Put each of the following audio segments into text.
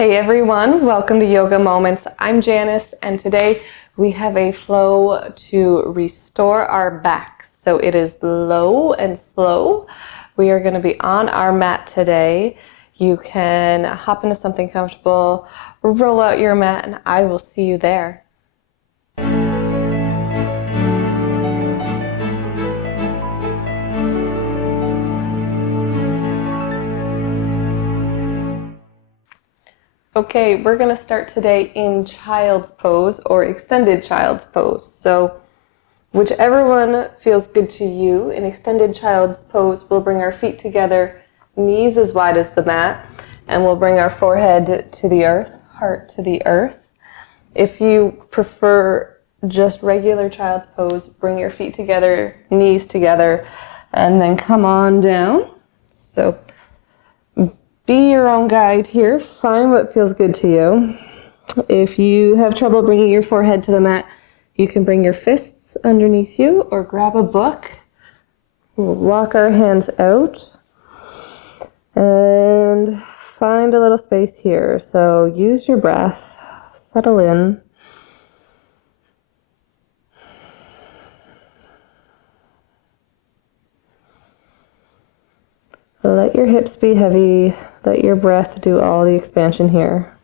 Hey everyone, welcome to Yoga Moments. I'm Janice, and today we have a flow to restore our backs. So it is low and slow. We are going to be on our mat today. You can hop into something comfortable, roll out your mat, and I will see you there. Okay, we're going to start today in child's pose or extended child's pose. So whichever one feels good to you. In extended child's pose, we'll bring our feet together, knees as wide as the mat, and we'll bring our forehead to the earth, heart to the earth. If you prefer just regular child's pose, bring your feet together, knees together, and then come on down. So be your own guide here. Find what feels good to you. If you have trouble bringing your forehead to the mat, you can bring your fists underneath you or grab a book. We'll walk our hands out and find a little space here. So use your breath, settle in. Let your hips be heavy. Let your breath do all the expansion here.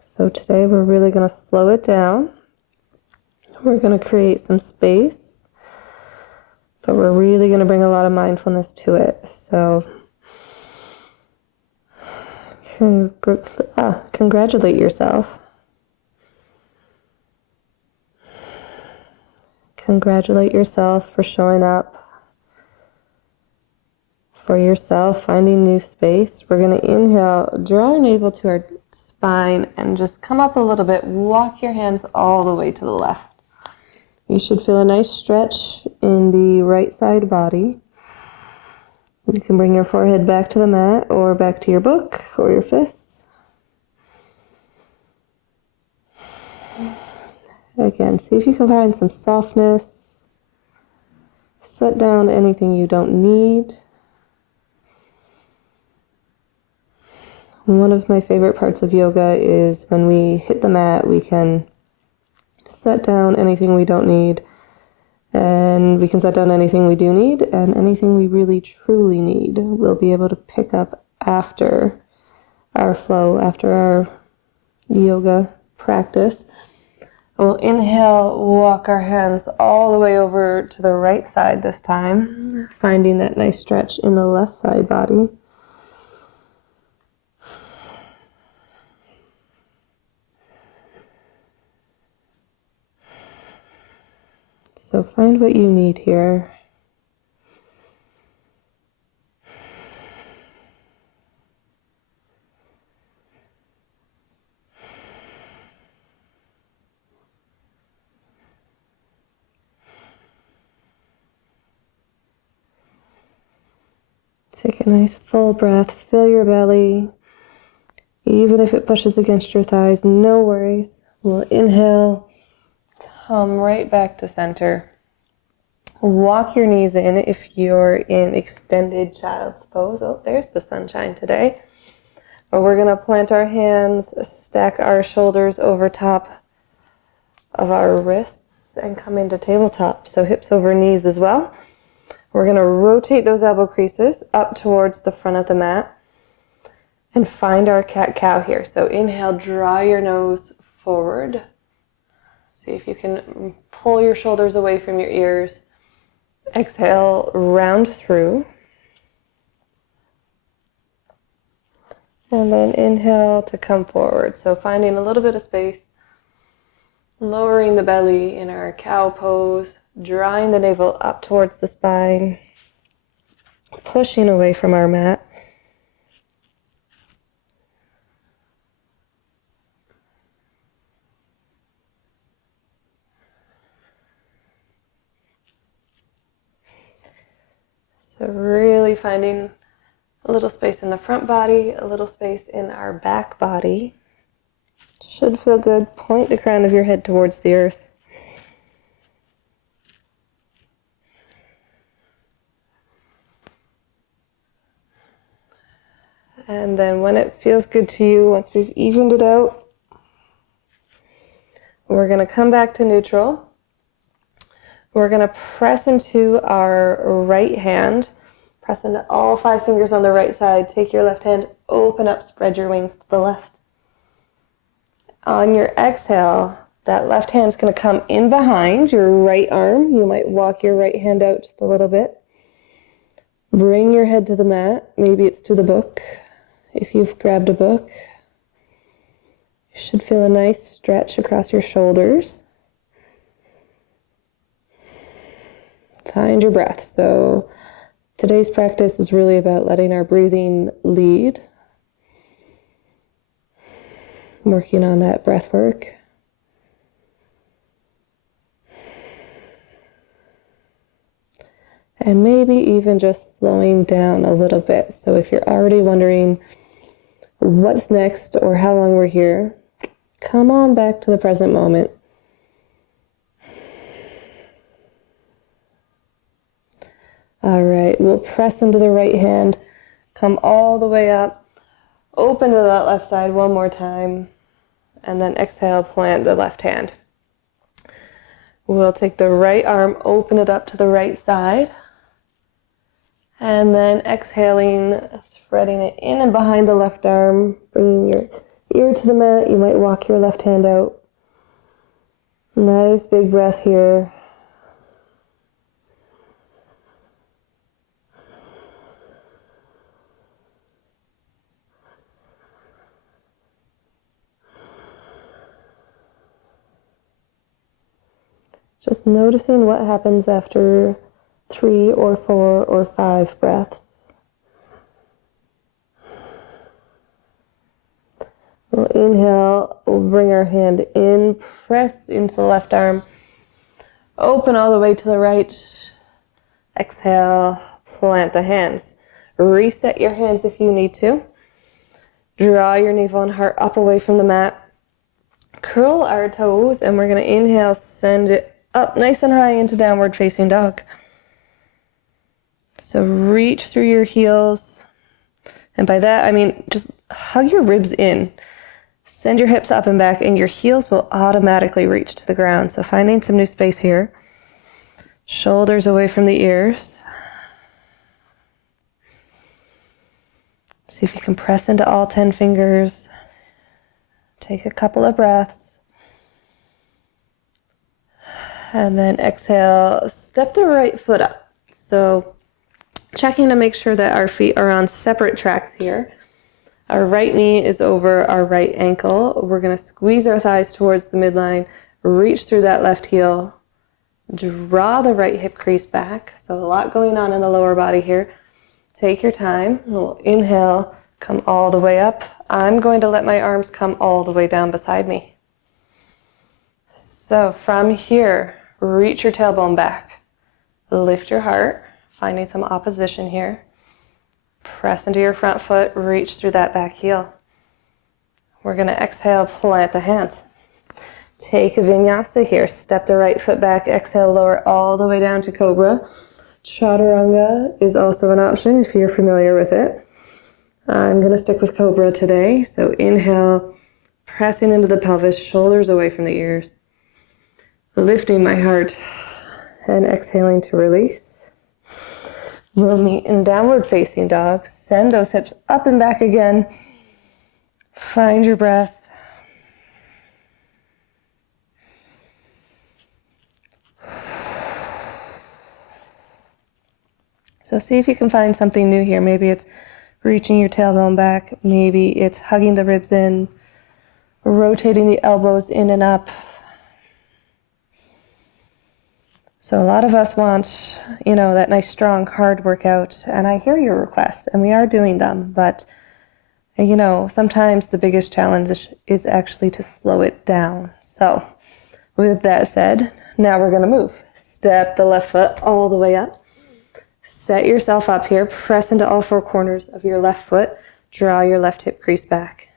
So today we're really going to slow it down. We're going to create some space, but we're really going to bring a lot of mindfulness to it. So congratulate yourself. Congratulate yourself for showing up for yourself, finding new space. We're going to inhale, draw our navel to our spine, and just come up a little bit. Walk your hands all the way to the left. You should feel a nice stretch in the right side body. You can bring your forehead back to the mat or back to your book or your fists. Again, see if you can find some softness. Set down anything you don't need. One of my favorite parts of yoga is when we hit the mat, we can set down anything we don't need, and we can set down anything we do need, and anything we really truly need we'll be able to pick up after our flow, after our yoga practice. We'll inhale, walk our hands all the way over to the right side this time, finding that nice stretch in the left side body. So find what you need here. Take a nice full breath, fill your belly. Even if it pushes against your thighs, no worries. We'll inhale, come right back to center. Walk your knees in if you're in extended child's pose. Oh, there's the sunshine today. But we're going to plant our hands, stack our shoulders over top of our wrists, and come into tabletop. So hips over knees as well. We're going to rotate those elbow creases up towards the front of the mat and find our cat-cow here. So inhale, draw your nose forward. See if you can pull your shoulders away from your ears. Exhale, round through. And then inhale to come forward. So finding a little bit of space, lowering the belly in our cow pose, drawing the navel up towards the spine, pushing away from our mat. So really finding a little space in the front body, a little space in our back body. Should feel good. Point the crown of your head towards the earth. And then when it feels good to you, once we've evened it out, we're going to come back to neutral. We're going to press into our right hand. Press into all 5 fingers on the right side. Take your left hand, open up, spread your wings to the left. On your exhale, that left hand's going to come in behind your right arm. You might walk your right hand out just a little bit. Bring your head to the mat. Maybe it's to the book. If you've grabbed a book, you should feel a nice stretch across your shoulders. Find your breath. So today's practice is really about letting our breathing lead. Working on that breath work. And maybe even just slowing down a little bit. So if you're already wondering what's next or how long we're here, come on back to the present moment. All right, we'll press into the right hand, come all the way up, open to that left side one more time, and then exhale, plant the left hand. We'll take the right arm, open it up to the right side, and then exhaling, threading it in and behind the left arm, bringing your ear to the mat. You might walk your left hand out. Nice big breath here. Just noticing what happens after 3 or 4 or 5 breaths. We'll inhale, we'll bring our hand in, press into the left arm, open all the way to the right. Exhale, plant the hands. Reset your hands if you need to. Draw your navel and heart up away from the mat. Curl our toes, and we're going to inhale, send it up nice and high into downward facing dog. So reach through your heels. And by that, I mean just hug your ribs in. Send your hips up and back, and your heels will automatically reach to the ground. So finding some new space here. Shoulders away from the ears. See if you can press into all 10 fingers. Take a couple of breaths. And then exhale, step the right foot up. So checking to make sure that our feet are on separate tracks here. Our right knee is over our right ankle. We're going to squeeze our thighs towards the midline, reach through that left heel, draw the right hip crease back. So a lot going on in the lower body here. Take your time. We'll inhale, come all the way up. I'm going to let my arms come all the way down beside me. So from here, reach your tailbone back. Lift your heart, finding some opposition here. Press into your front foot, reach through that back heel. We're going to exhale, plant the hands. Take a vinyasa here. Step the right foot back, exhale, lower all the way down to cobra. Chaturanga is also an option if you're familiar with it. I'm going to stick with cobra today. So inhale, pressing into the pelvis, shoulders away from the ears. Lifting my heart and exhaling to release. We'll meet in downward facing dog. Send those hips up and back again. Find your breath. So see if you can find something new here. Maybe it's reaching your tailbone back. Maybe it's hugging the ribs in, rotating the elbows in and up. So a lot of us want, that nice, strong, hard workout. And I hear your requests, and we are doing them. But, sometimes the biggest challenge is actually to slow it down. So with that said, now we're going to move. Step the left foot all the way up. Set yourself up here. Press into all 4 corners of your left foot. Draw your left hip crease back.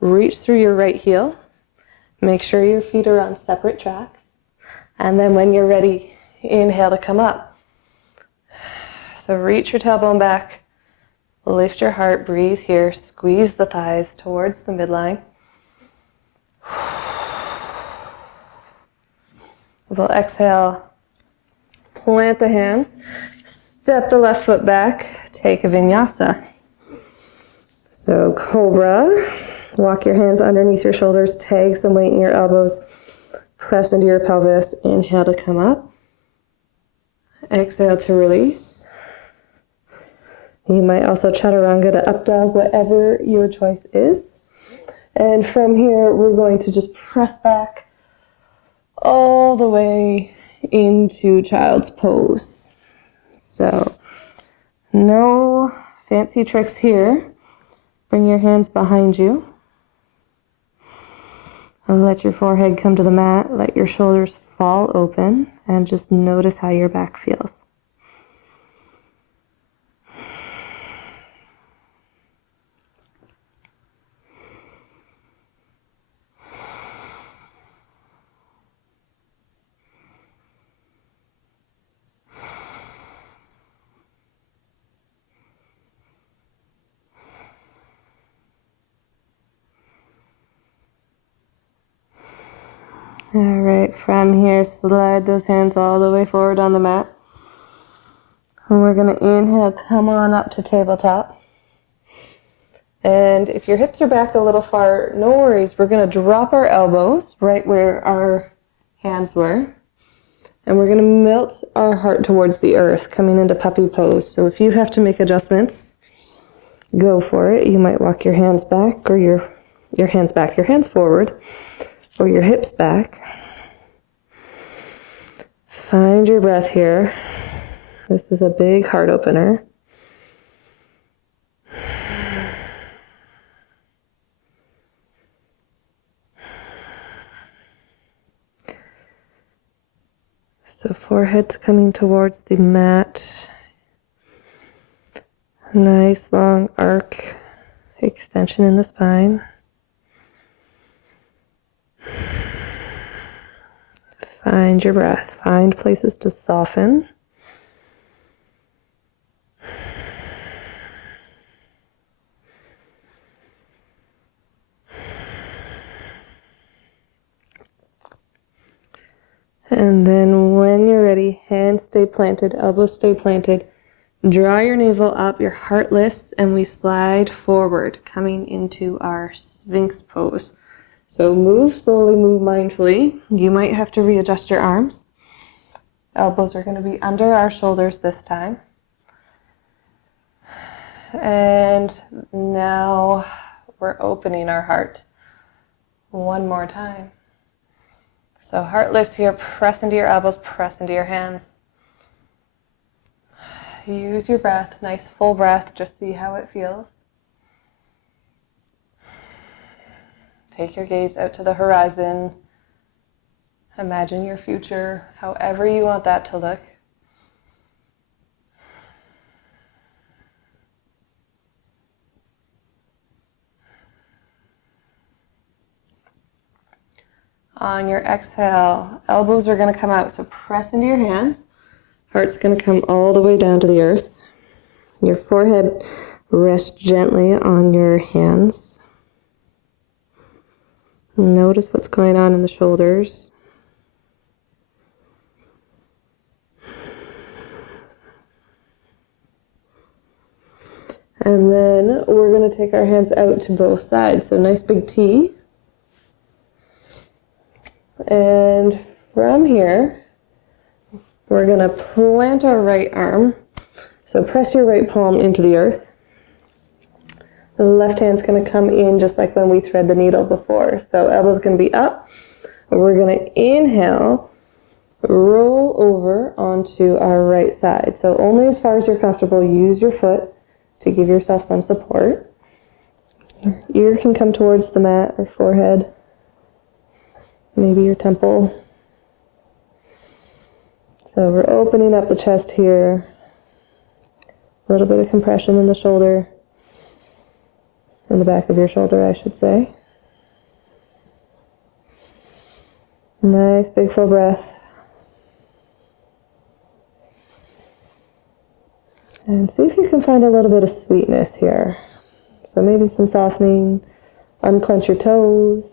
Reach through your right heel. Make sure your feet are on separate tracks. And then when you're ready, inhale to come up. So reach your tailbone back. Lift your heart, breathe here, squeeze the thighs towards the midline. We'll exhale, plant the hands, step the left foot back, take a vinyasa. So cobra, walk your hands underneath your shoulders, tag some weight in your elbows, press into your pelvis, inhale to come up, exhale to release. You might also chaturanga to up dog, whatever your choice is. And from here, we're going to just press back all the way into child's pose. So no fancy tricks here. Bring your hands behind you. And let your forehead come to the mat. Let your shoulders fall open and just notice how your back feels. All right, from here, slide those hands all the way forward on the mat. And we're going to inhale, come on up to tabletop. And if your hips are back a little far, no worries. We're going to drop our elbows right where our hands were. And we're going to melt our heart towards the earth, coming into puppy pose. So if you have to make adjustments, go for it. You might walk your hands back or your hands forward, or your hips back. Find your breath here. This is a big heart opener. So forehead's coming towards the mat. Nice long arc, extension in the spine. Find your breath. Find places to soften. And then when you're ready, hands stay planted, elbows stay planted. Draw your navel up, your heart lifts, and we slide forward, coming into our Sphinx pose. So move slowly, move mindfully. You might have to readjust your arms. Elbows are going to be under our shoulders this time. And now we're opening our heart one more time. So heart lifts here, press into your elbows, press into your hands. Use your breath, nice full breath, just see how it feels. Take your gaze out to the horizon. Imagine your future, however you want that to look. On your exhale, elbows are going to come out, so press into your hands. Heart's going to come all the way down to the earth. Your forehead rests gently on your hands. Notice what's going on in the shoulders. And then we're going to take our hands out to both sides. So nice big T. And from here, we're going to plant our right arm. So press your right palm into the earth. The left hand's going to come in just like when we thread the needle before. So elbow's going to be up. We're going to inhale, roll over onto our right side. So only as far as you're comfortable, use your foot to give yourself some support. Your ear can come towards the mat or forehead, maybe your temple. So we're opening up the chest here. A little bit of compression in the shoulder. In the back of your shoulder, I should say. Nice big full breath. And see if you can find a little bit of sweetness here. So maybe some softening. Unclench your toes,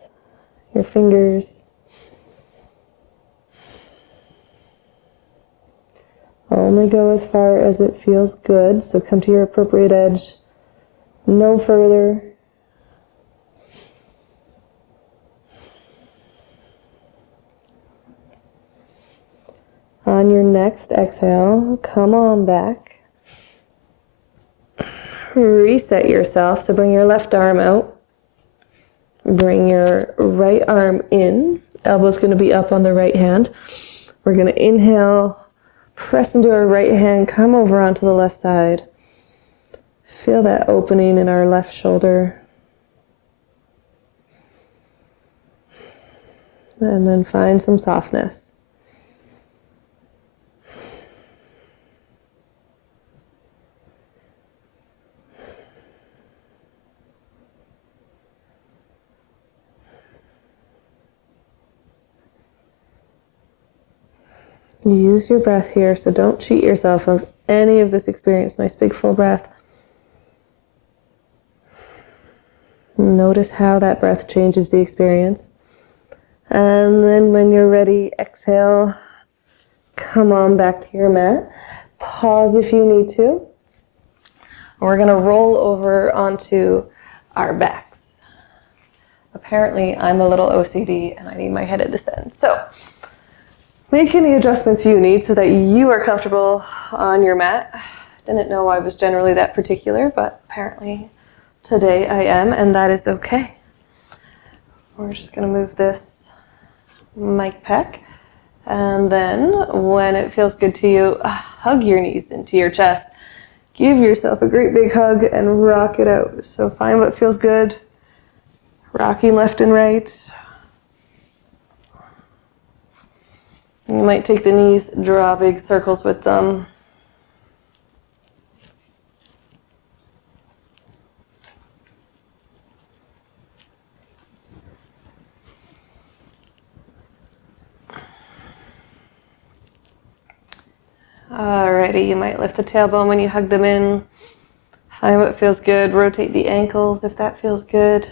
your fingers. Only go as far as it feels good. So come to your appropriate edge. No further. On your next exhale, come on back. Reset yourself. So bring your left arm out. Bring your right arm in. Elbow's going to be up on the right hand. We're going to inhale, press into our right hand, come over onto the left side. Feel that opening in our left shoulder. And then find some softness. Use your breath here, so don't cheat yourself of any of this experience. Nice big full breath. Notice how that breath changes the experience. And then when you're ready, exhale. Come on back to your mat. Pause if you need to. We're going to roll over onto our backs. Apparently, I'm a little OCD and I need my head at this end. So, make any adjustments you need so that you are comfortable on your mat. Didn't know I was generally that particular, but apparently today I am, and that is okay. We're just going to move this mic pack, and then when it feels good to you, hug your knees into your chest. Give yourself a great big hug and rock it out. So find what feels good, rocking left and right. You might take the knees, draw big circles with them. Alrighty, you might lift the tailbone when you hug them in. Find what feels good. Rotate the ankles if that feels good.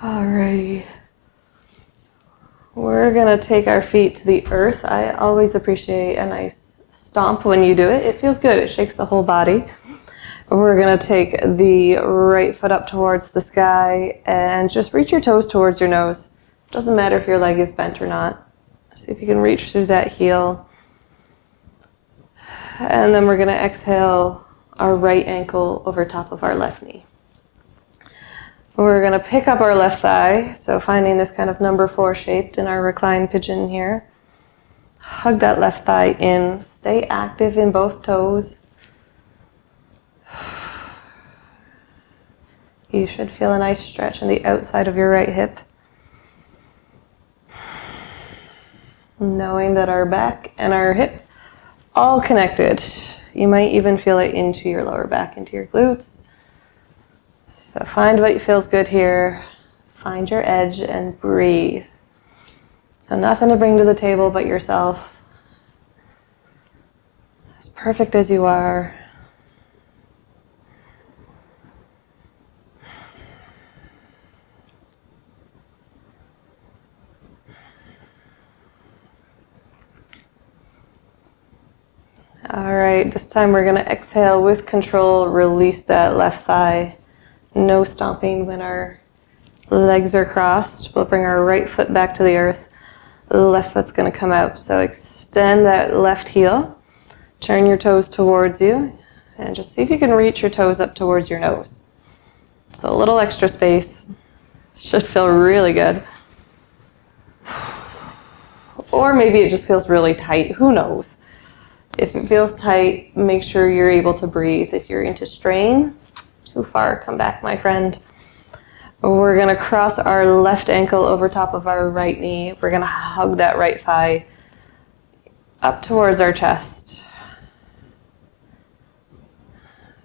Alrighty. We're going to take our feet to the earth. I always appreciate a nice stomp when you do it. It feels good. It shakes the whole body. We're going to take the right foot up towards the sky and just reach your toes towards your nose. Doesn't matter if your leg is bent or not. See if you can reach through that heel. And then we're going to exhale our right ankle over top of our left knee. We're going to pick up our left thigh, so finding this kind of number 4 shaped in our reclined pigeon here. Hug that left thigh in. Stay active in both toes. You should feel a nice stretch on the outside of your right hip. Knowing that our back and our hip all connected. You might even feel it into your lower back, into your glutes. So find what feels good here. Find your edge and breathe. So nothing to bring to the table but yourself. As perfect as you are. All right, this time we're going to exhale with control, release that left thigh. No stomping when our legs are crossed. We'll bring our right foot back to the earth. The left foot's going to come out. So extend that left heel. Turn your toes towards you. And just see if you can reach your toes up towards your nose. So a little extra space. Should feel really good. Or maybe it just feels really tight. Who knows? If it feels tight, make sure you're able to breathe. If you're into strain, too far, come back, my friend. We're going to cross our left ankle over top of our right knee. We're going to hug that right thigh up towards our chest.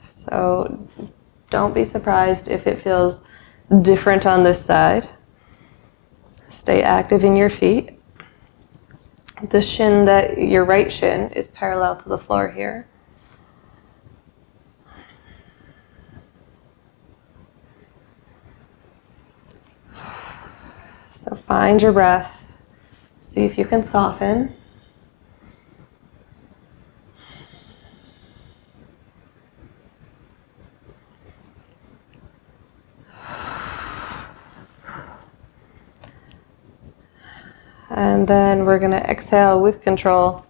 So don't be surprised if it feels different on this side. Stay active in your feet. the shin, that your right shin is parallel to the floor here. So find your breath. See if you can soften. And then we're going to exhale with control.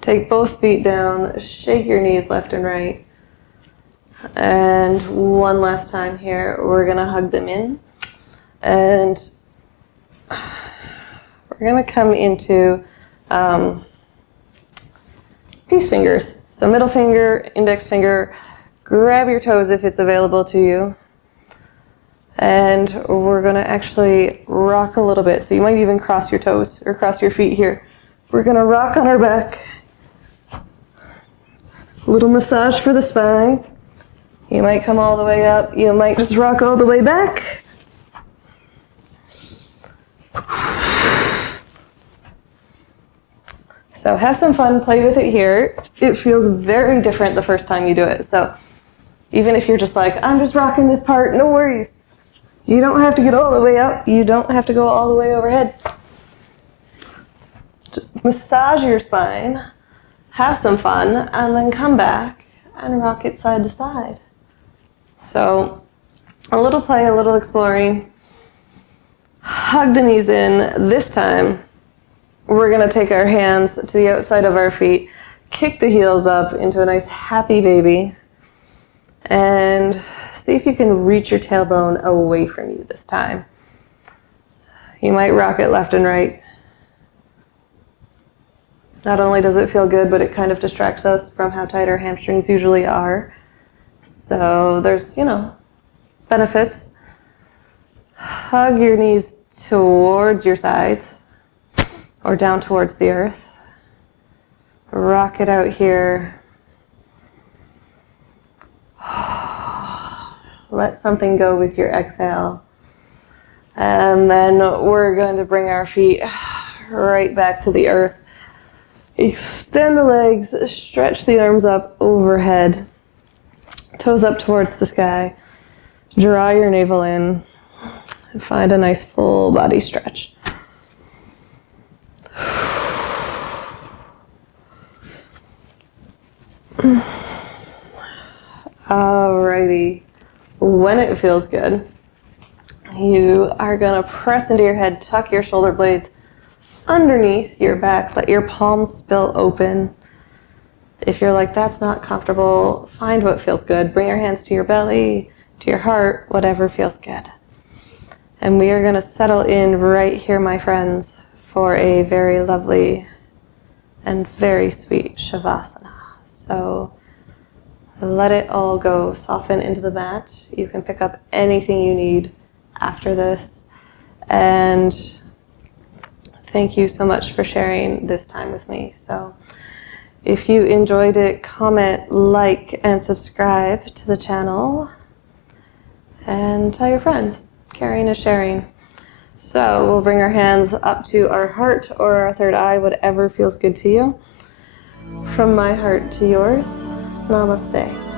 Take both feet down, shake your knees left and right. And one last time here, we're going to hug them in. And we're going to come into peace fingers. So middle finger, index finger, grab your toes if it's available to you. And we're going to actually rock a little bit. So you might even cross your toes or cross your feet here. We're going to rock on our back. A little massage for the spine. You might come all the way up. You might just rock all the way back. So have some fun, play with it here. It feels very different the first time you do it. So even if you're just like, I'm just rocking this part, no worries. You don't have to get all the way up. You don't have to go all the way overhead. Just massage your spine, have some fun, and then come back and rock it side to side. So a little play, a little exploring. Hug the knees in. This time, we're going to take our hands to the outside of our feet, kick the heels up into a nice happy baby, and see if you can reach your tailbone away from you this time. You might rock it left and right. Not only does it feel good, but it kind of distracts us from how tight our hamstrings usually are. So there's, benefits. Hug your knees towards your sides or down towards the earth. Rock it out here. Let something go with your exhale. And then we're going to bring our feet right back to the earth. Extend the legs, stretch the arms up overhead. Toes up towards the sky. Draw your navel in. And find a nice full body stretch. Alrighty. When it feels good, you are going to press into your head, tuck your shoulder blades underneath your back, let your palms spill open. If you're like, that's not comfortable, find what feels good. Bring your hands to your belly, to your heart, whatever feels good. And we are going to settle in right here, my friends, for a very lovely and very sweet Shavasana. So let it all go. Soften into the mat. You can pick up anything you need after this. And thank you so much for sharing this time with me. So if you enjoyed it, comment, like, and subscribe to the channel. And tell your friends. Caring is sharing. So we'll bring our hands up to our heart or our third eye, whatever feels good to you. From my heart to yours, Namaste.